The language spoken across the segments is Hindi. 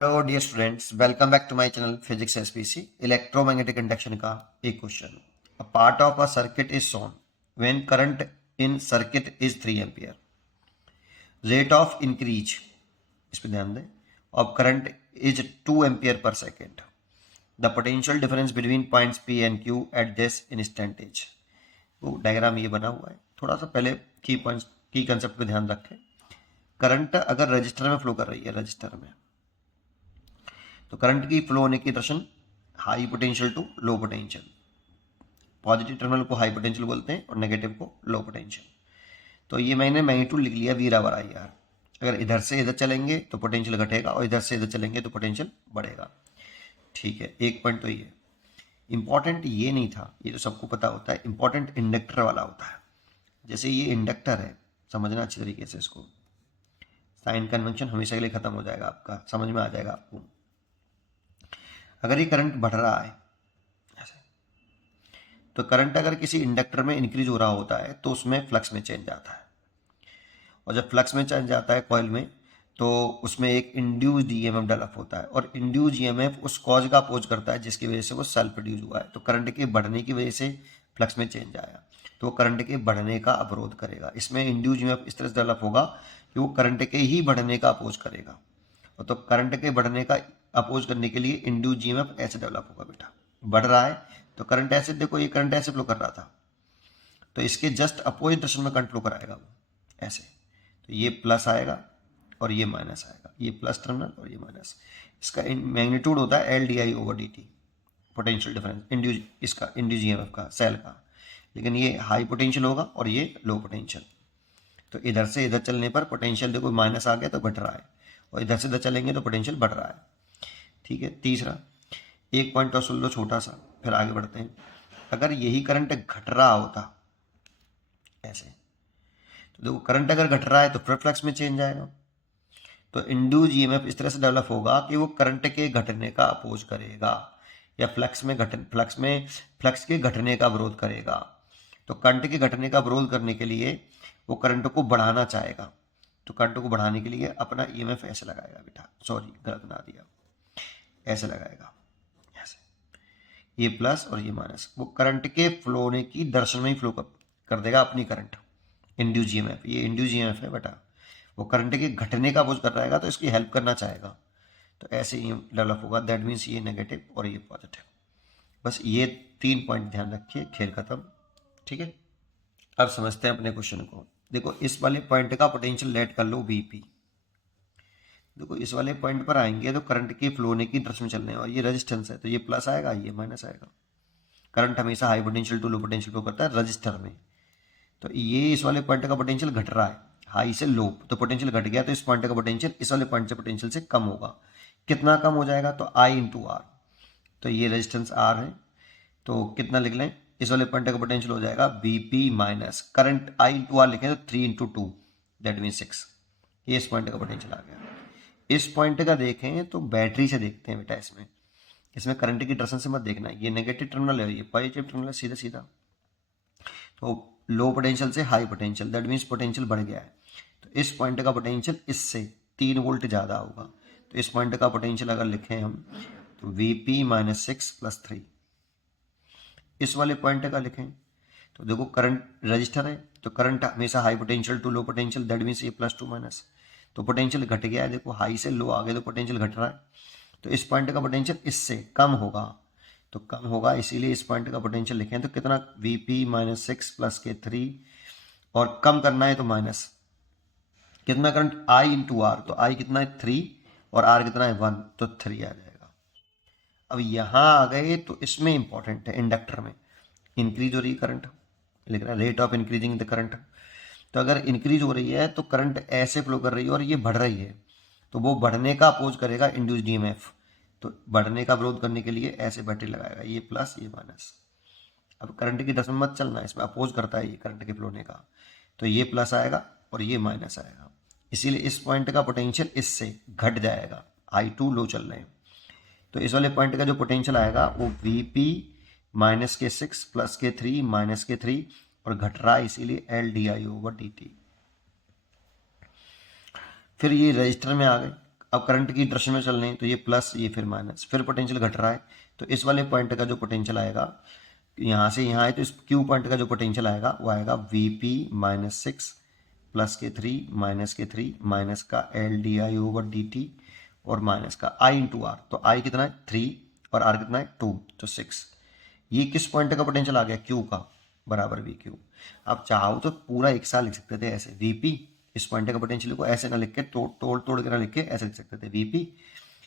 Hello dear students, welcome back to my channel physics SPC. Electromagnetic induction का एक question. A part of a circuit is shown when current in circuit is 3 ampere. Rate of increase, इस पे ध्यान दें, of current is 2 ampere per second. The potential difference between points P and Q at this instant is. वो डायग्राम ये बना हुआ है। थोड़ा सा पहले की पॉइंट्स की कंसेप्ट पे ध्यान रखें। करंट अगर रजिस्टर में फ्लो कर रही है, रजिस्टर में, तो करंट की फ्लो होने की direction high potential to low potential. Positive terminal को हाई पोटेंशियल बोलते हैं और नेगेटिव को लो पोटेंशियल। तो ये मैंने मैग्नीट्यूड लिख लिया वी बराबर आई आर। अगर इधर से इधर चलेंगे तो पोटेंशियल घटेगा और इधर से इधर चलेंगे तो पोटेंशियल बढ़ेगा। ठीक है, एक पॉइंट तो ये इंपॉर्टेंट ये नहीं था, ये तो सबको पता होता है। इंपॉर्टेंट इंडक्टर वाला होता है। जैसे ये इंडक्टर है, समझना अच्छी तरीके से इसको। साइन कन्वेंशन हमेशा के लिए खत्म हो जाएगा, आपका समझ में आ जाएगा आपको। अगर ये करंट बढ़ रहा है ऐसे, तो करंट अगर किसी इंडक्टर में इंक्रीज हो रहा होता है तो उसमें फ्लक्स में चेंज आता है। और जब फ्लक्स में चेंज आता है कॉइल में, तो उसमें एक इंड्यूस्ड ईएमएफ डेवलप होता है और इंड्यूस्ड ईएमएफ उस कॉज का अपोज करता है जिसकी वजह से वो सेल्फ प्रोड्यूस हुआ है। तो करंट के बढ़ने की वजह से फ्लक्स में चेंज आया, तो वो करंट के बढ़ने का अवरोध करेगा। इसमें इंड्यूस्ड ईएमएफ इस तरह से डेवलप होगा कि वो करंट के ही बढ़ने का अपोज करेगा। और तो करंट के बढ़ने का अपोज करने के लिए इंड्यूस्ड ईएमएफ ऐसे डेवलप होगा। बेटा बढ़ रहा है तो करंट ऐसे, देखो ये करंट ऐसे फ्लो कर रहा था, तो इसके जस्ट अपोजिट डायरेक्शन में करंट फ्लो कराएगा वो ऐसे। तो ये प्लस आएगा और ये माइनस आएगा, ये प्लस टर्मिनल और ये माइनस। इसका मैग्नीट्यूड होता है L D I over D T, potential difference induce, इसका इंड्यूज ईएमएफ का, सेल का। लेकिन ये हाई पोटेंशियल होगा और ये लो पोटेंशियल। तो इधर से इधर चलने पर पोटेंशियल देखो माइनस आ गया तो घट रहा है, और इधर से इधर चलेंगे तो पोटेंशियल बढ़ रहा है। ठीक है, तीसरा एक पॉइंट और सुन लो छोटा सा, फिर आगे बढ़ते हैं। अगर यही करंट घट रहा होता ऐसे, तो देखो करंट अगर घट रहा है तो फिर फ्लक्स में चेंज आएगा। तो इंड्यूस ईएमएफ इस तरह से डेवलप होगा कि वो करंट के घटने का अपोज करेगा, या फ्लक्स के घटने का विरोध करेगा। तो करंट के घटने का विरोध करने के लिए वो करंट को बढ़ाना चाहेगा। तो करंट को बढ़ाने के लिए अपना ईएमएफ ऐसे लगाएगा। बेटा सॉरी, गलत बना दिया, ऐसे लगाएगा, ऐसे। ये प्लस और ये माइनस, वो करंट के फ्लो होने की दर्शन में ही फ्लो कर देगा अपनी करंट। इंड्यूस ईएमएफ, ये इंड्यूस ईएमएफ है बेटा। वो करंट के घटने का अपोज कर रहेगा तो इसकी हेल्प करना चाहेगा। तो ऐसे ही डेवलप होगा। दैट मीन्स ये नेगेटिव और ये पॉजिटिव। बस ये 3 पॉइंट ध्यान रखिए, खेल खत्म। ठीक है, अब समझते हैं अपने क्वेश्चन को। देखो इस वाले पॉइंट का पोटेंशियल लेट कर लो वीपी। देखो इस वाले पॉइंट पर आएंगे तो करंट की फ्लो होने की डायरेक्शन में चलने हैं, और ये रेजिस्टेंस है तो ये प्लस आएगा, ये माइनस आएगा। करंट हमेशा high potential to low potential flow करता है रजिस्टर में। तो ये इस वाले पॉइंट का पोटेंशियल घट रहा है, हाई से लो, तो पोटेंशियल घट गया, तो इस पॉइंट का पोटेंशियल इस वाले पॉइंट से पोटेंशियल से कम होगा। कितना कम हो जाएगा? तो आई इंटू आर। तो ये रेजिस्टेंस आर है, तो कितना लिख लें, इस वाले पॉइंट का पोटेंशियल हो जाएगा BP minus current I into R लिखें तो 3 इंटू 2, दैट मीन 6। ये इस पॉइंट का पोटेंशियल आ गया। इस पॉइंट का देखें तो बैटरी से देखते हैं बेटा। इसमें इसमें करंट की डायरेक्शन से मत देखना है, ये नेगेटिव टर्मिनल है, ये पॉजिटिव टर्मिनल है, सीधा सीधा। तो लो पोटेंशियल से high potential, that means potential बढ़ गया है। तो इस पॉइंट का पोटेंशियल इससे 3 वोल्ट ज़्यादा होगा। तो इस पॉइंट का पोटेंशियल अगर लिखें हम तो वीपी माइनस 6 प्लस 3। इस वाले पॉइंट का लिखें तो देखो करंट रजिस्टर है, तो करंट हमेशा high potential to low potential, that means ये प्लस टू माइनस। तो पोटेंशियल घट गया है, देखो हाई से लो आ गया तो पोटेंशियल घट रहा है। तो इस पॉइंट का पोटेंशियल इससे कम होगा, तो कम होगा, इसीलिए इस पॉइंट का पोटेंशियल लिखें तो कितना, वीपी माइनस 6 प्लस के 3, और कम करना है तो माइनस कितना करंट आई इंटू आर। तो आई कितना है 3 और आर कितना है 1, तो 3 आ जाएगा। अब यहाँ आ गए तो इसमें इंपॉर्टेंट है, इंडक्टर में इंक्रीज हो रही करंट, लिख रहा है rate of increasing the current. तो अगर इंक्रीज हो रही है तो करंट ऐसे फ्लो कर रही है और ये बढ़ रही है, तो वो बढ़ने का अपोज करेगा इंड्यूस्ड ईएमएफ। तो बढ़ने का विरोध करने के लिए ऐसे बैटरी लगाएगा, ये प्लस ये माइनस। अब करंट की डायरेक्शन मत चलना, इसमें अपोज करता है ये करंट के फ्लो होने का। तो ये प्लस आएगा और ये माइनस आएगा, इसीलिए इस पॉइंट का पोटेंशियल इससे घट जाएगा। I2 लो चल रहे हैं, तो इस वाले पॉइंट का जो पोटेंशियल आएगा वो वीपी माइनस के 6 प्लस के 3 माइनस के 3, और घट रहा है इसीलिए L D I over D T. फिर ये रजिस्टर में आ गए, अब करंट की डायरेक्शन में चल रहे हैं तो ये प्लस, ये फिर माइनस, फिर पोटेंशियल घट रहा है, तो इस वाले पॉइंट का जो पोटेंशियल आएगा यहाँ से यहाँ है, तो इस क्यू पॉइंट का जो पोटेंशियल आएगा वो आएगा Vp -6 प्लस के 3 माइनस के 3 माइनस का LdI/dt और माइनस का I इंटू आर। तो I कितना है 3 और R कितना है 2, तो 6। ये किस पॉइंट का पोटेंशियल आ गया, Q का, बराबर VQ। आप चाहो तो पूरा एक साथ लिख सकते थे ऐसे, Vp इस पॉइंट का पोटेंशियल को ऐसे ना लिख के तोड़ के ना लिख के ऐसे लिख सकते थे, Vp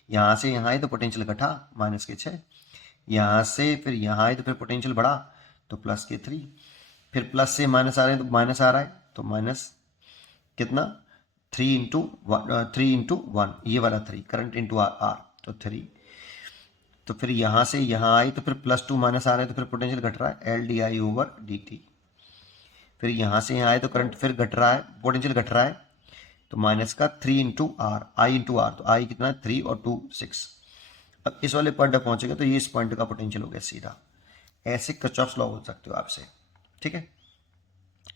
यहाँ से यहाँ है तो पोटेंशियल घटा माइनस के 6, यहाँ से फिर यहाँ है तो फिर पोटेंशियल बढ़ा तो प्लस के 3, फिर प्लस से माइनस आ रहे हैं तो माइनस आ रहा है तो माइनस कितना 3 इंटू 1, ये वाला 3 करंट इंटू आर तो 3, तो फिर यहाँ से यहाँ आई तो फिर +2 माइनस आ रहा है तो फिर पोटेंशियल घट रहा है LdI/dt, फिर यहाँ से यहाँ आए तो करंट फिर घट रहा है, पोटेंशियल घट रहा है तो माइनस का 3 into R, I into R, तो आई कितना है 3 और 2 6। अब इस वाले पॉइंट पर पहुंचेगा तो ये इस पॉइंट का पोटेंशियल हो गया सीधा। ऐसे किरचॉफ लॉ बोल सकते हो आपसे, ठीक है।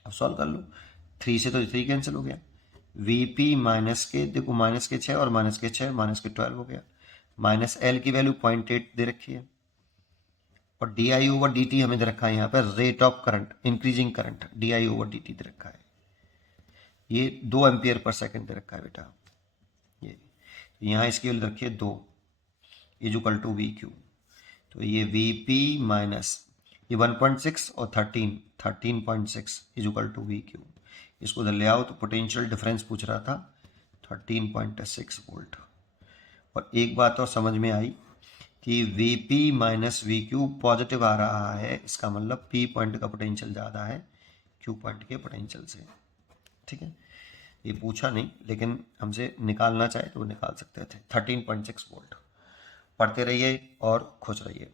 अब सॉल्व कर लो, 3 से तो 3 कैंसिल हो गया, Vp माइनस के, देखो माइनस के 6 और माइनस के 6 माइनस के 12 हो गया, माइनस L की वैल्यू 0.8 दे रखी है और DI/dt हमें दे रखा है यहाँ पर rate of current, increasing current DI/dt दे रखा है, ये 2 एम्पियर पर सेकंड दे रखा है बेटा। ये यहाँ इसकी वैल्यू रखिए 2 इक्वल टू VQ, तो ये Vp माइनस ये 1.6 और 13.6 इक्वल टू VQ, इसको उधर ले आओ तो पोटेंशियल डिफरेंस पूछ रहा था 13.6 वोल्ट। और एक बात और समझ में आई कि Vp माइनस VQ पॉजिटिव आ रहा है, इसका मतलब P पॉइंट का पोटेंशियल ज़्यादा है Q पॉइंट के पोटेंशियल से, ठीक है। ये पूछा नहीं, लेकिन हमसे निकालना चाहे तो वो निकाल सकते थे। 13.6 वोल्ट। पढ़ते रहिए और खुश रहिए।